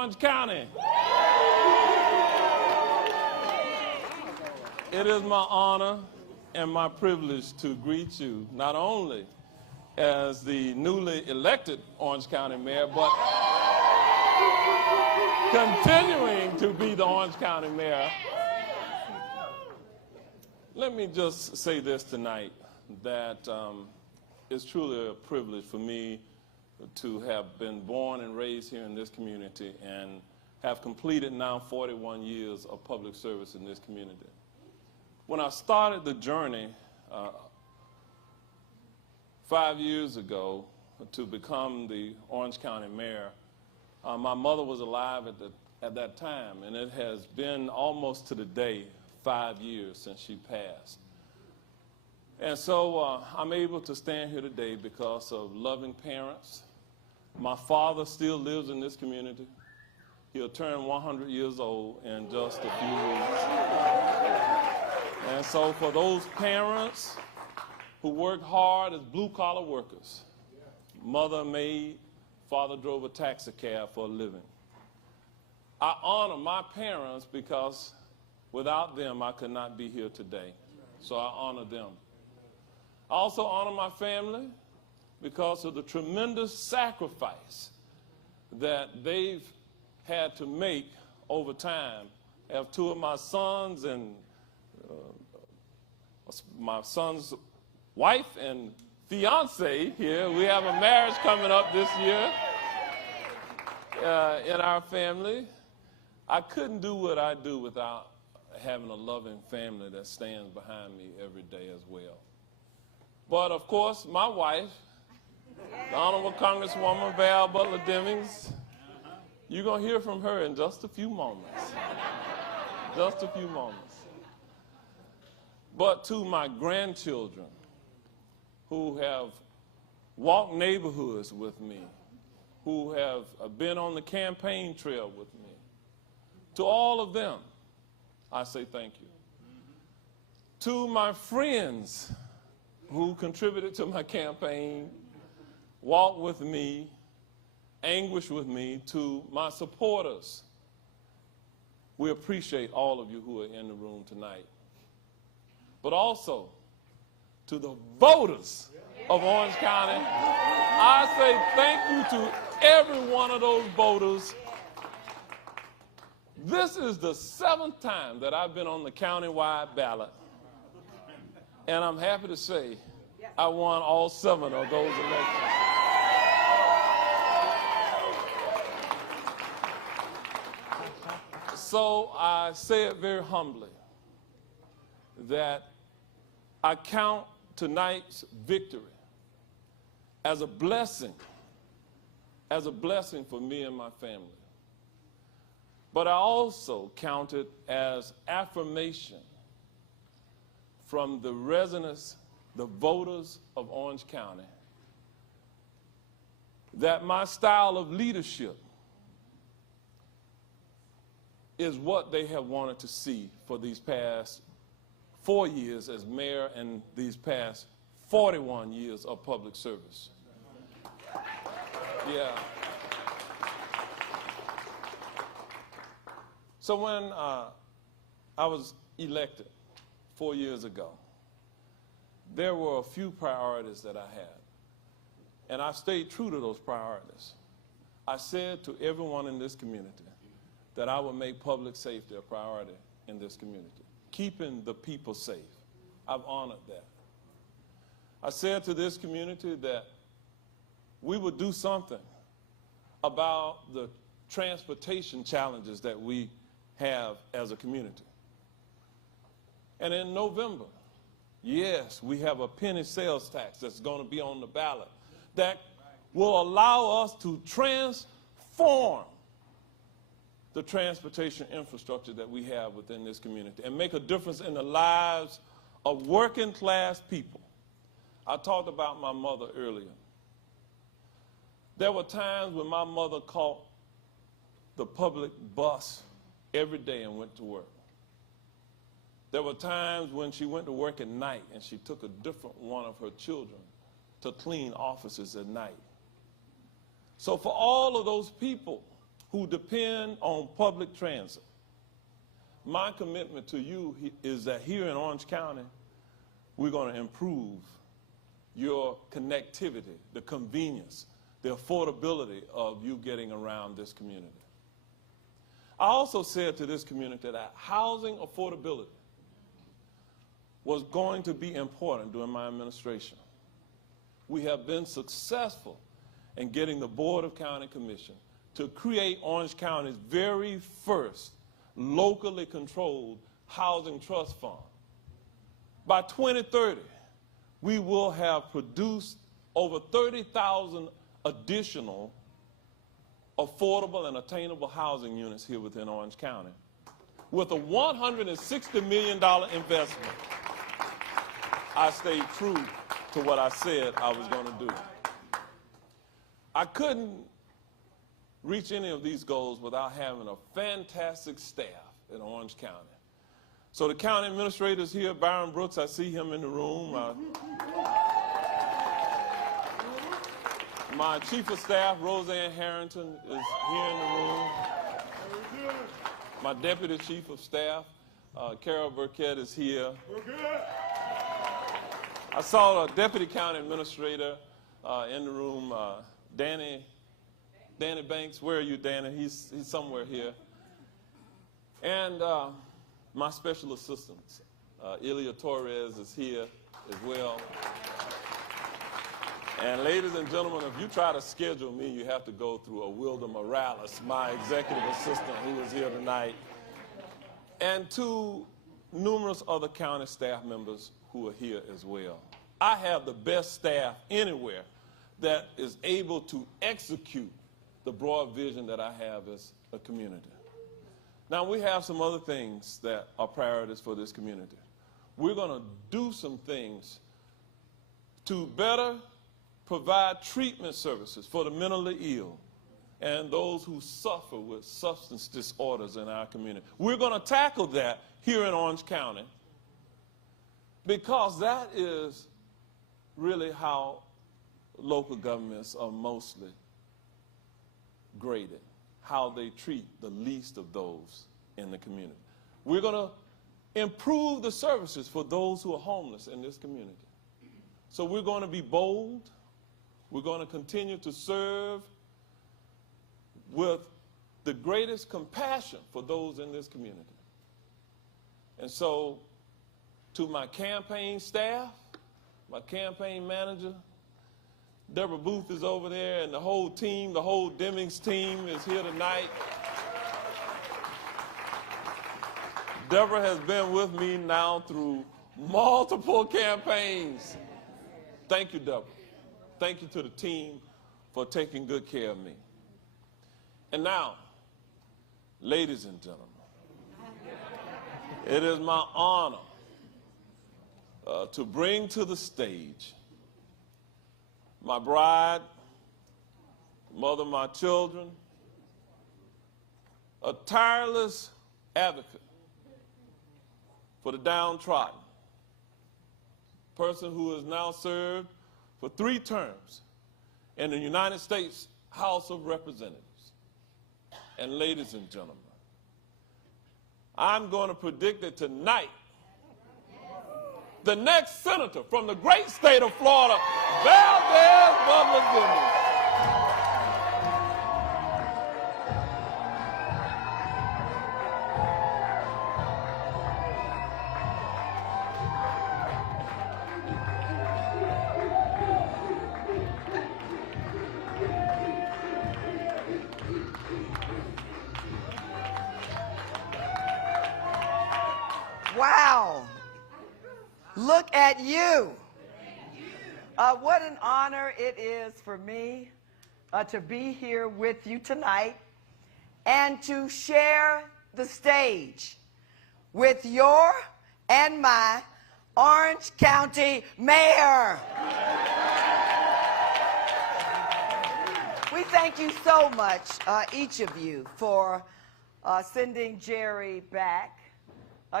Orange County. It is my honor and my privilege to greet you, not only as the newly elected Orange County Mayor, but continuing to be the Orange County Mayor. Let me just say this tonight, that it's truly a privilege for me to have been born and raised here in this community and have completed now 41 years of public service in this community. When I started the journey 5 years ago to become the Orange County Mayor, my mother was alive at that time, and it has been almost to the day 5 years since she passed. And so I'm able to stand here today because of loving parents. My father still lives in this community. He'll turn 100 years old in just a few weeks. And so for those parents who work hard as blue-collar workers, mother maid, father drove a taxi cab for a living. I honor my parents because without them I could not be here today. So I honor them. I also honor my family because of the tremendous sacrifice that they've had to make over time. I have two of my sons and my son's wife and fiance here. We have a marriage coming up this year in our family. I couldn't do what I do without having a loving family that stands behind me every day as well. But of course, my wife, the Honorable Congresswoman Val Demings, you're going to hear from her in just a few moments. Just a few moments. But to my grandchildren who have walked neighborhoods with me, who have been on the campaign trail with me, to all of them, I say thank you. To my friends who contributed to my campaign, walked with me, anguished with me, to my supporters, we appreciate all of you who are in the room tonight. But also to the voters of Orange County, I say thank you to every one of those voters. This is the 7th time that I've been on the countywide ballot, and I'm happy to say I won all 7 of those elections. So I say it very humbly that I count tonight's victory as a blessing for me and my family. But I also count it as affirmation from the residents, the voters of Orange County, that my style of leadership is what they have wanted to see for these past 4 years as mayor and these past 41 years of public service. Yeah. So when I was elected 4 years ago, there were a few priorities that I had, and I stayed true to those priorities. I said to everyone in this community that I would make public safety a priority in this community, keeping the people safe. I've honored that. I said to this community that we would do something about the transportation challenges that we have as a community. And in November, yes, we have a penny sales tax that's going to be on the ballot that will allow us to transform the transportation infrastructure that we have within this community and make a difference in the lives of working class people. I talked about my mother earlier. There were times when my mother caught the public bus every day and went to work. There were times when she went to work at night and she took a different one of her children to clean offices at night. So for all of those people who depend on public transit. My commitment to you is that here in Orange County, we're going to improve your connectivity, the convenience, the affordability of you getting around this community. I also said to this community that housing affordability was going to be important during my administration. We have been successful in getting the Board of County Commission to create Orange County's very first locally controlled housing trust fund. By 2030, we will have produced over 30,000 additional affordable and attainable housing units here within Orange County with a $160 million investment. I stayed true to what I said I was going to do. I couldn't reach any of these goals without having a fantastic staff in Orange County. So the county administrator is here, Byron Brooks, I see him in the room. My chief of staff, Roseanne Harrington, is here in the room. My deputy chief of staff, Carol Burkett, is here. I saw the deputy county administrator in the room, Danny Banks. Where are you, Danny? He's somewhere here. And my special assistant, Ilya Torres, is here as well. And ladies and gentlemen, if you try to schedule me, you have to go through Wilda Morales, my executive assistant, who is here tonight, and to numerous other county staff members who are here as well. I have the best staff anywhere that is able to execute the broad vision that I have as a community. Now, we have some other things that are priorities for this community. We're going to do some things to better provide treatment services for the mentally ill and those who suffer with substance disorders in our community. We're going to tackle that here in Orange County because that is really how local governments are mostly graded, how they treat the least of those in the community. We're going to improve the services for those who are homeless in this community. So we're going to be bold. We're going to continue to serve with the greatest compassion for those in this community. And so to my campaign staff, my campaign manager, Deborah Booth is over there, and the whole team, the whole Demings team is here tonight. Deborah has been with me now through multiple campaigns. Thank you, Deborah. Thank you to the team for taking good care of me. And now, ladies and gentlemen, it is my honor to bring to the stage my bride, mother of my children, a tireless advocate for the downtrodden, person who has now served for 3 terms in the United States House of Representatives. And ladies and gentlemen, I'm going to predict that tonight, the next senator from the great state of Florida, Val Demings. Wow. Look at you. What an honor it is for me to be here with you tonight and to share the stage with your and my Orange County Mayor. We thank you so much, each of you, for sending Jerry back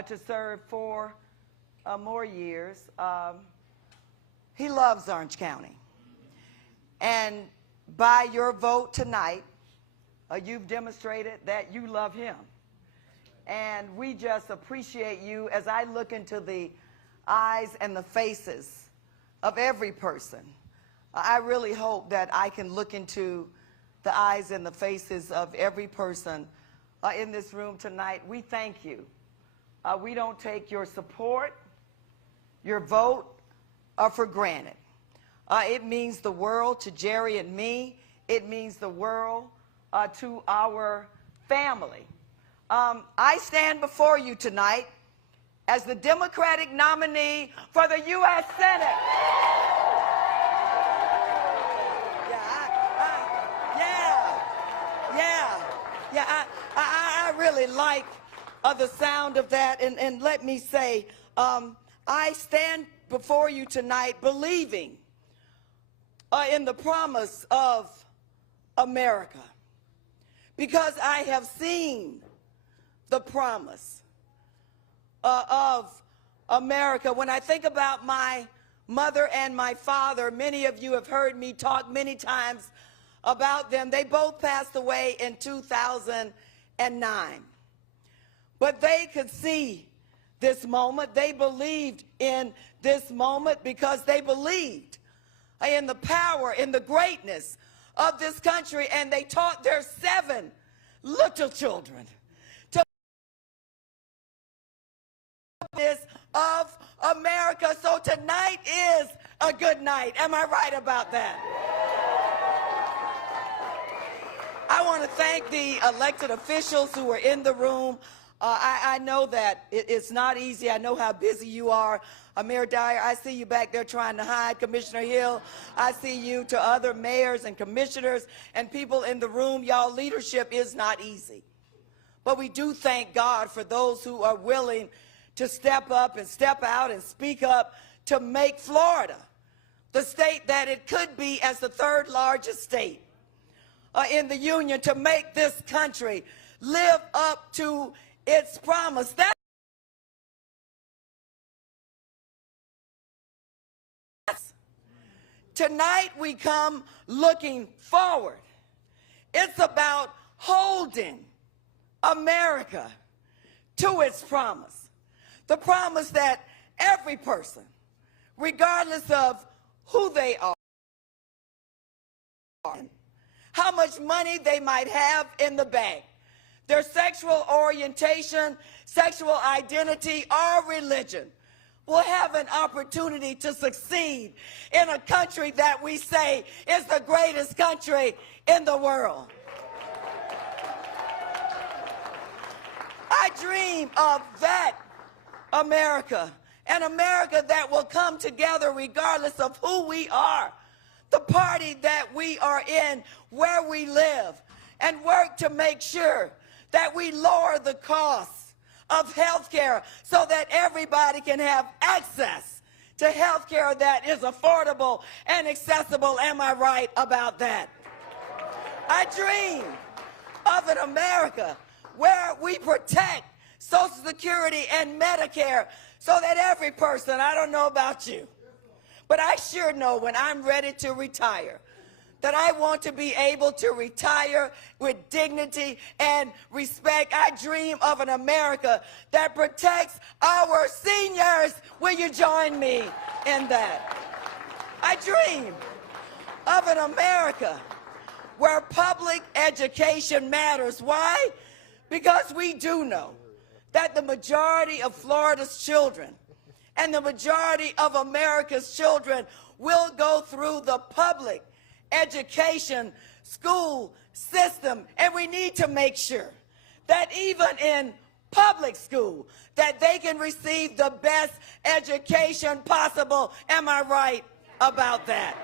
to serve 4 more years. He loves Orange County. And by your vote tonight, You've demonstrated that you love him. And we just appreciate you. As I look into the eyes and the faces of every person, I really hope that I can look into the eyes and the faces of every person in this room tonight. We thank you. We don't take your support, your vote, for granted. It means the world to Jerry and me. It means the world to our family. I stand before you tonight as the Democratic nominee for the U.S. Senate. I really like the sound of that. And let me say, I stand before you tonight believing in the promise of America, because I have seen the promise of America. When I think about my mother and my father, many of you have heard me talk many times about them. They both passed away in 2009. But they could see this moment. They believed in this moment because they believed in the power, in the greatness of this country, and they taught their 7 little children to this of America. So tonight is a good night. Am I right about that? I want to thank the elected officials who are in the room. I know that it's not easy. I know how busy you are. Mayor Dyer, I see you back there trying to hide. Commissioner Hill, I see you. To other mayors and commissioners and people in the room, y'all, leadership is not easy. But we do thank God for those who are willing to step up and step out and speak up to make Florida the state that it could be as the 3rd largest state in the union, to make this country live up to its promise. Tonight we come looking forward. It's about holding America to its promise. The promise that every person, regardless of who they are, how much money they might have in the bank, their sexual orientation, sexual identity, or religion, will have an opportunity to succeed in a country that we say is the greatest country in the world. I dream of that America, an America that will come together regardless of who we are, the party that we are in, where we live, and work to make sure that we lower the costs of health care so that everybody can have access to health care that is affordable and accessible. Am I right about that? I dream of an America where we protect Social Security and Medicare so that every person, I don't know about you, but I sure know when I'm ready to retire, that I want to be able to retire with dignity and respect. I dream of an America that protects our seniors. Will you join me in that? I dream of an America where public education matters. Why? Because we do know that the majority of Florida's children and the majority of America's children will go through the public education school system, and we need to make sure that even in public school that they can receive the best education possible. Am I right about that?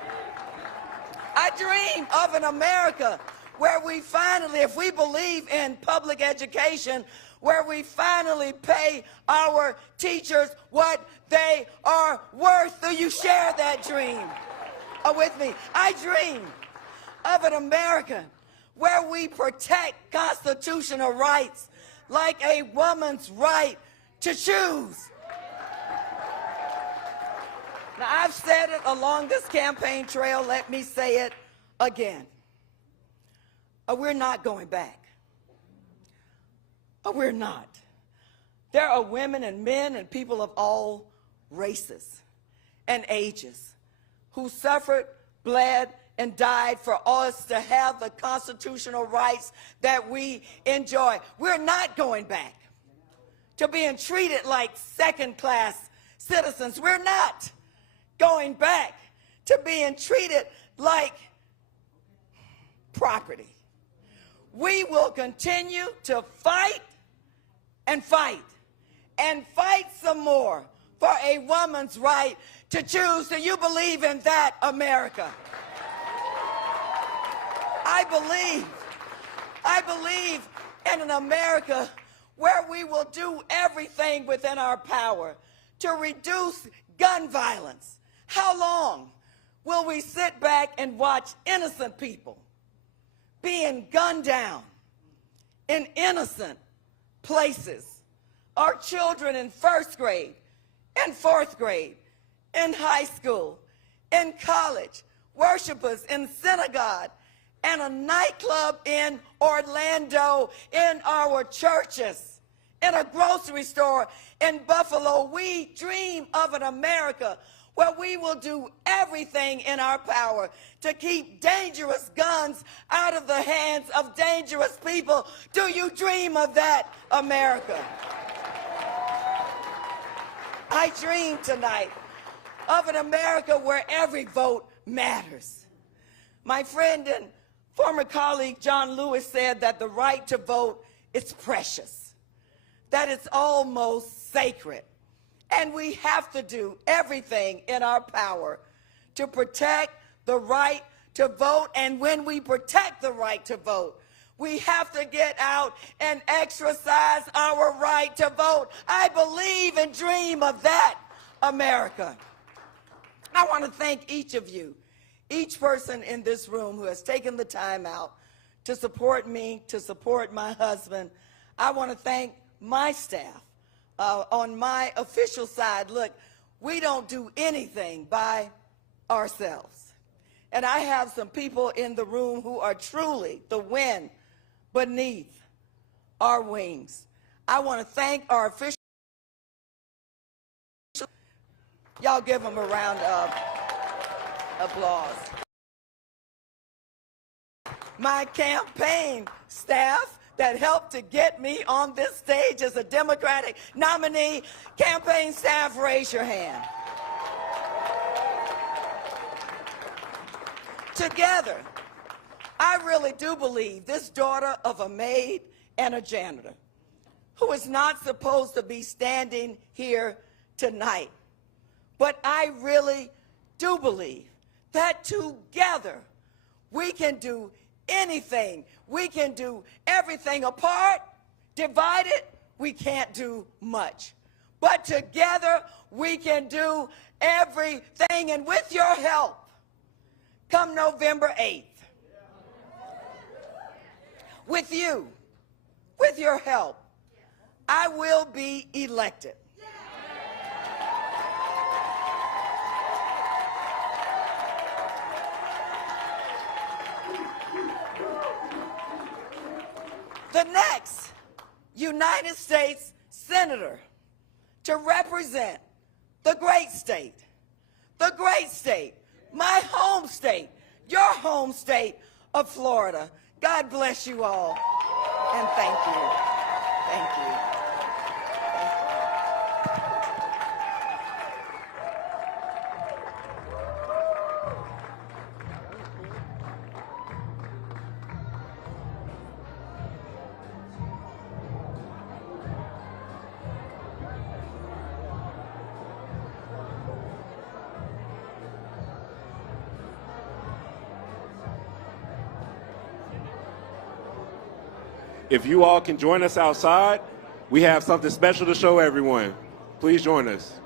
I dream of an America where we finally, if we believe in public education, where we finally pay our teachers what they are worth. Do you share that dream with me? I dream of an America where we protect constitutional rights like a woman's right to choose. Now, I've said it along this campaign trail. Let me say it again. we're not going back. We're not. There are women and men and people of all races and ages who suffered, bled, and died for us to have the constitutional rights that we enjoy. We're not going back to being treated like second-class citizens. We're not going back to being treated like property. We will continue to fight and fight and fight some more for a woman's right to choose. Do you believe in that, America? I believe in an America where we will do everything within our power to reduce gun violence. How long will we sit back and watch innocent people being gunned down in innocent places? Our children in first grade, in fourth grade, in high school, in college, worshipers in synagogue, and a nightclub in Orlando, in our churches, in a grocery store in Buffalo. We dream of an America where we will do everything in our power to keep dangerous guns out of the hands of dangerous people. Do you dream of that, America? I dream tonight of an America where every vote matters. My friend and former colleague John Lewis said that the right to vote is precious, that it's almost sacred. And we have to do everything in our power to protect the right to vote. And when we protect the right to vote, we have to get out and exercise our right to vote. I believe and dream of that, America. I want to thank each of you, each person in this room who has taken the time out to support me, to support my husband. I want to thank my staff. On my official side, look, we don't do anything by ourselves. And I have some people in the room who are truly the wind beneath our wings. I want to thank our official. Y'all give them a round of applause. My campaign staff that helped to get me on this stage as a Democratic nominee. Campaign staff, raise your hand. Together, I really do believe this daughter of a maid and a janitor, who is not supposed to be standing here tonight, but I really do believe that together we can do anything. We can do everything. Apart, divided, we can't do much. But together, we can do everything. And with your help, come November 8th, with you, with your help, I will be elected. The next United States Senator to represent the great state, my home state, your home state of Florida. God bless you all, and thank you. Thank you. If you all can join us outside, we have something special to show everyone. Please join us.